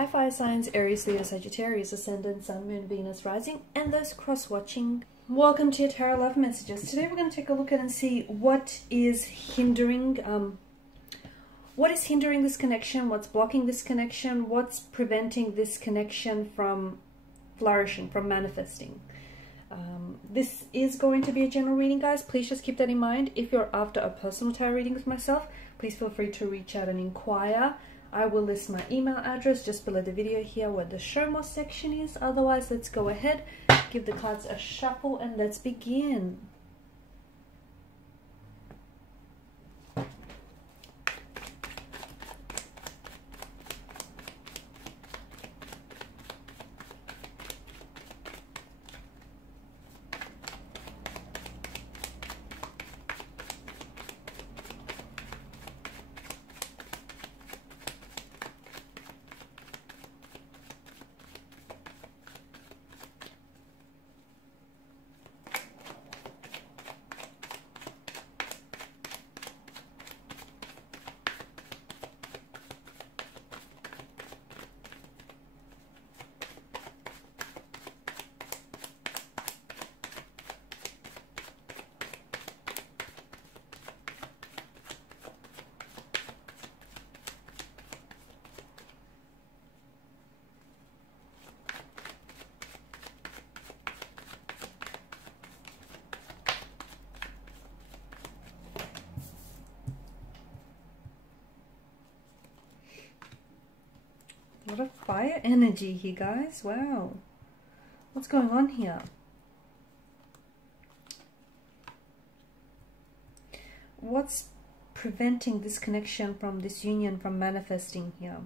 Hi fire signs, Aries, Leo, Sagittarius, Ascendant, Sun, Moon, Venus, Rising, and those cross-watching. Welcome to your Tarot Love Messages. Today we're going to take a look at and see what is hindering this connection, what's blocking this connection, what's preventing this connection from flourishing, from manifesting. This is going to be a general reading, guys. Please just keep that in mind. If you're after a personal tarot reading with myself, please feel free to reach out and inquire. I will list my email address just below the video here where the show more section is. Otherwise, let's go ahead, give the cards a shuffle, and let's begin. A lot of fire energy here, guys. Wow. What's going on here? What's preventing this connection from this union from manifesting here?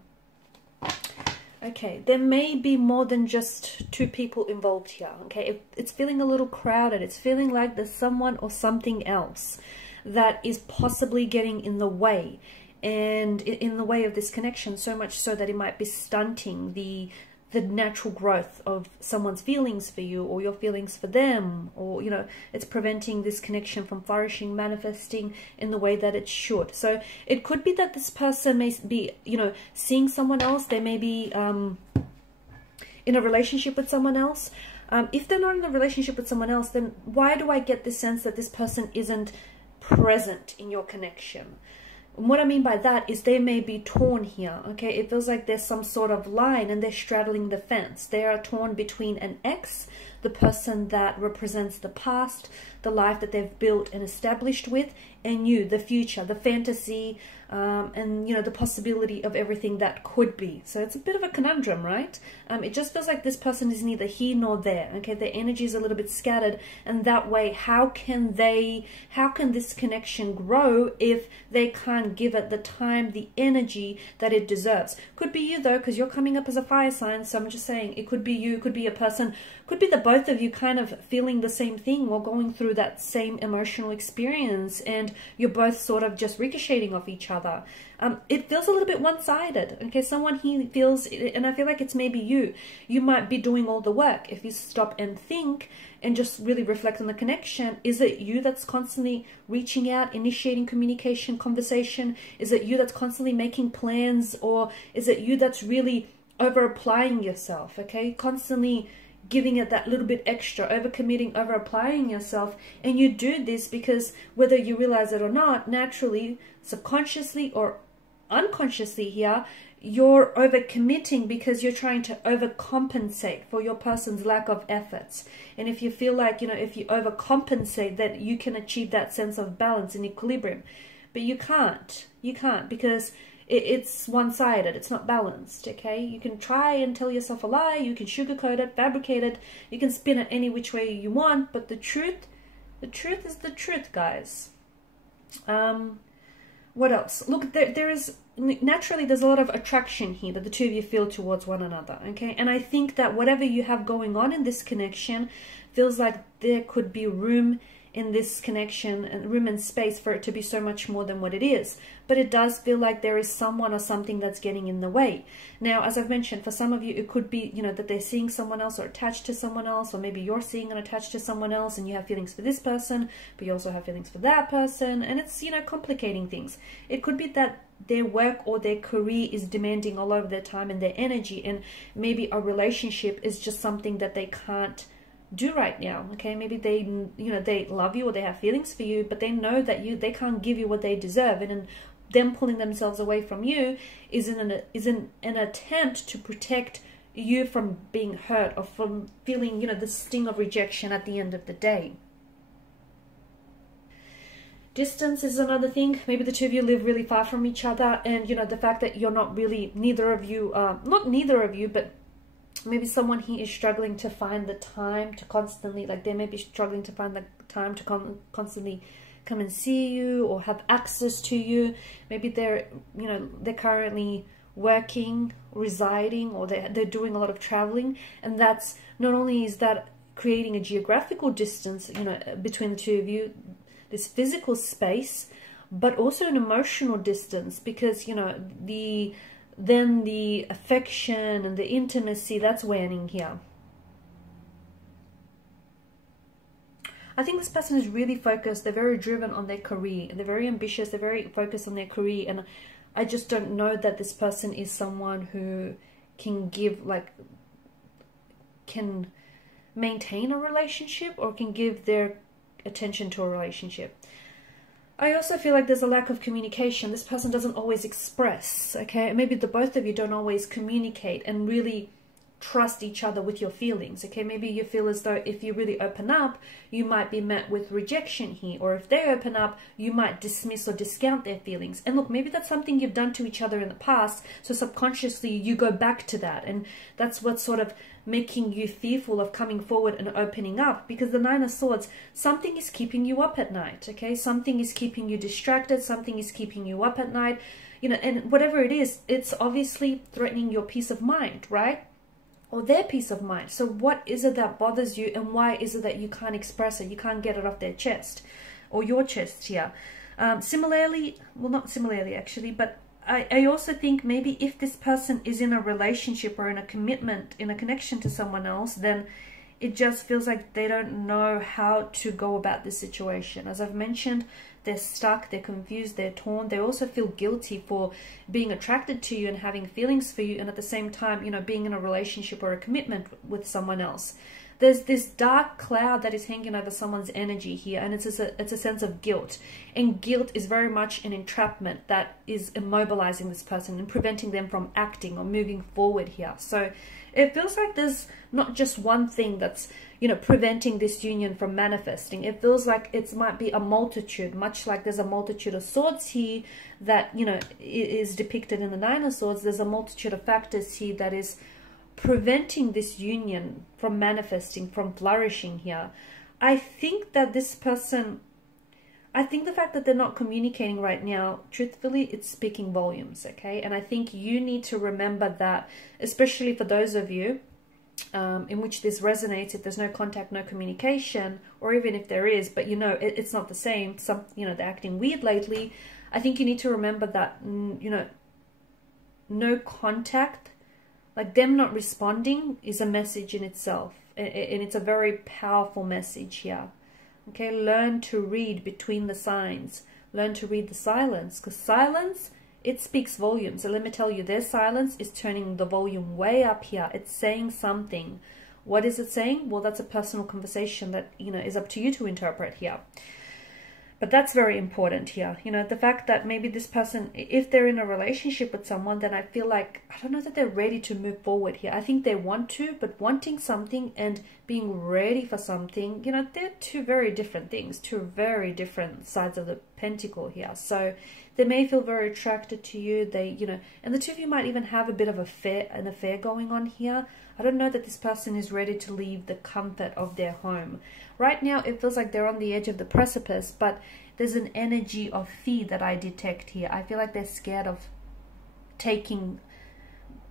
Okay, there may be more than just two people involved here. Okay, it's feeling a little crowded. It's feeling like there's someone or something else that is possibly getting in the way. And in the way of this connection, so much so that it might be stunting the natural growth of someone's feelings for you or your feelings for them, or, you know, it's preventing this connection from flourishing, manifesting in the way that it should. So it could be that this person may be, you know, seeing someone else. They may be in a relationship with someone else. If they're not in a relationship with someone else, then why do I get the sense that this person isn't present in your connection? And what I mean by that is they may be torn here, okay? It feels like there's some sort of line and they're straddling the fence. They are torn between an ex, the person that represents the past, the life that they've built and established with, and you, the future, the fantasy, and, you know, the possibility of everything that could be. So it's a bit of a conundrum, right? It just feels like this person is neither here nor there, okay? Their energy is a little bit scattered, and that way, how can this connection grow if they can't give it the time, the energy that it deserves? Could be you, though, because you're coming up as a fire sign, so I'm just saying it could be you, could be a person, could be the both of you kind of feeling the same thing or going through that same emotional experience, and you're both sort of just ricocheting off each other. It feels a little bit one-sided, okay? Someone here feels, and I feel like it's maybe you might be doing all the work. If you stop and think and just really reflect on the connection, is it you that's constantly reaching out, initiating communication, conversation? Is it you that's constantly making plans? Or is it you that's really over-applying yourself, okay? Constantly giving it that little bit extra, over-committing, over-applying yourself. And you do this because whether you realize it or not, naturally, subconsciously or unconsciously here, you're over-committing because you're trying to overcompensate for your person's lack of efforts. And if you feel like, you know, if you overcompensate, that you can achieve that sense of balance and equilibrium. But you can't. You can't, because it's one-sided. It's not balanced, okay? You can try and tell yourself a lie. You can sugarcoat it, fabricate it. You can spin it any which way you want. But the truth is the truth, guys. What else? Look, there is, naturally, there's a lot of attraction here that the two of you feel towards one another, okay? And I think that whatever you have going on in this connection feels like there could be room in this connection and room and space for it to be so much more than what it is. But it does feel like there is someone or something that's getting in the way. Now, as I've mentioned, for some of you, it could be, you know, that they're seeing someone else or attached to someone else, or maybe you're seeing and attached to someone else and you have feelings for this person, but you also have feelings for that person. And it's, you know, complicating things. It could be that their work or their career is demanding a lot of their time and their energy, and maybe a relationship is just something that they can't do right now. Okay, maybe they, you know, they love you or they have feelings for you, but they know that they can't give you what they deserve, and in them pulling themselves away from you is an attempt to protect you from being hurt or from feeling, you know, the sting of rejection at the end of the day. Distance is another thing. Maybe the two of you live really far from each other, and, you know, the fact that you're not really, neither of you, not neither of you, but maybe someone here is struggling to find the time to constantly, like they may be struggling to find the time to constantly come and see you or have access to you. Maybe they're, you know, they're currently working, residing, or they're doing a lot of traveling, and that's, not only is that creating a geographical distance, you know, between the two of you, this physical space, but also an emotional distance, because, you know, then the affection and the intimacy, that's waning here. I think this person is really focused. They're very driven on their career. They're very ambitious. They're very focused on their career. And I just don't know that this person is someone who can give, like, can maintain a relationship or can give their attention to a relationship. I also feel like there's a lack of communication. This person doesn't always express, okay? Maybe the both of you don't always communicate and really trust each other with your feelings, okay? Maybe you feel as though if you really open up, you might be met with rejection here, or if they open up, you might dismiss or discount their feelings. And look, maybe that's something you've done to each other in the past, so subconsciously you go back to that, and that's what's sort of making you fearful of coming forward and opening up, because the Nine of Swords, something is keeping you up at night, okay? Something is keeping you distracted, something is keeping you up at night, you know, and whatever it is, it's obviously threatening your peace of mind, right? Or their peace of mind. So what is it that bothers you, and why is it that you can't express it? You can't get it off their chest or your chest here. Similarly, well, not similarly actually, but I also think maybe if this person is in a relationship or in a commitment, in a connection to someone else, then it just feels like they don't know how to go about this situation. As I've mentioned, they're stuck, they're confused, they're torn. They also feel guilty for being attracted to you and having feelings for you, and at the same time, you know, being in a relationship or a commitment with someone else. There's this dark cloud that is hanging over someone's energy here, and it's a sense of guilt. And guilt is very much an entrapment that is immobilizing this person and preventing them from acting or moving forward here. So it feels like there's not just one thing that's, you know, preventing this union from manifesting. It feels like it might be a multitude, much like there's a multitude of swords here that, you know, is depicted in the Nine of Swords. There's a multitude of factors here that is preventing this union from manifesting, from flourishing here. I think that this person, I think the fact that they're not communicating right now, truthfully, it's speaking volumes, okay? And I think you need to remember that, especially for those of you in which this resonates, if there's no contact, no communication, or even if there is, but you know, it's not the same, you know, they're acting weird lately. I think you need to remember that, you know, no contact, like them not responding, is a message in itself, and it's a very powerful message here. Okay, learn to read between the signs. Learn to read the silence, because silence, it speaks volumes. So let me tell you, their silence is turning the volume way up here. It's saying something. What is it saying? Well, that's a personal conversation that, you know, is up to you to interpret here. But that's very important here. You know, the fact that maybe this person, if they're in a relationship with someone, then I feel like, I don't know that they're ready to move forward here. I think they want to, but wanting something and being ready for something, you know, they're two very different things, two very different sides of the pentacle here. So they may feel very attracted to you. They, you know, and the two of you might even have a bit of an affair going on here. I don't know that this person is ready to leave the comfort of their home. Right now, it feels like they're on the edge of the precipice, but there's an energy of fear that I detect here. I feel like they're scared of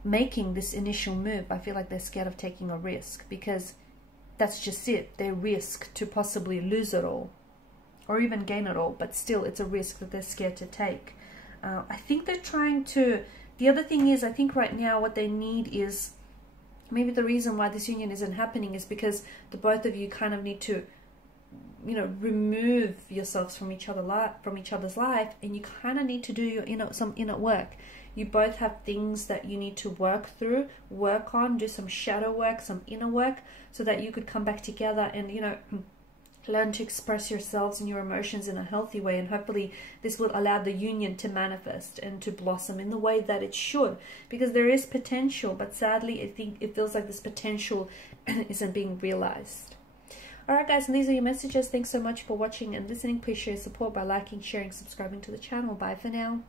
making this initial move. I feel like they're scared of taking a risk, because that's just it. They risk to possibly lose it all. or even gain it all, but still it's a risk that they're scared to take. I think they're trying to, the other thing is, I think right now what they need is, maybe the reason why this union isn't happening is because the both of you kind of need to, you know, remove yourselves from each other's life, and you kind of need to do your some inner work. You both have things that you need to work through, work on, do some shadow work, some inner work, so that you could come back together and, you know, learn to express yourselves and your emotions in a healthy way. And hopefully this will allow the union to manifest and to blossom in the way that it should, because there is potential, but sadly I think it feels like this potential isn't being realized. Alright guys, and these are your messages. Thanks so much for watching and listening. Please show your support by liking, sharing, subscribing to the channel. Bye for now.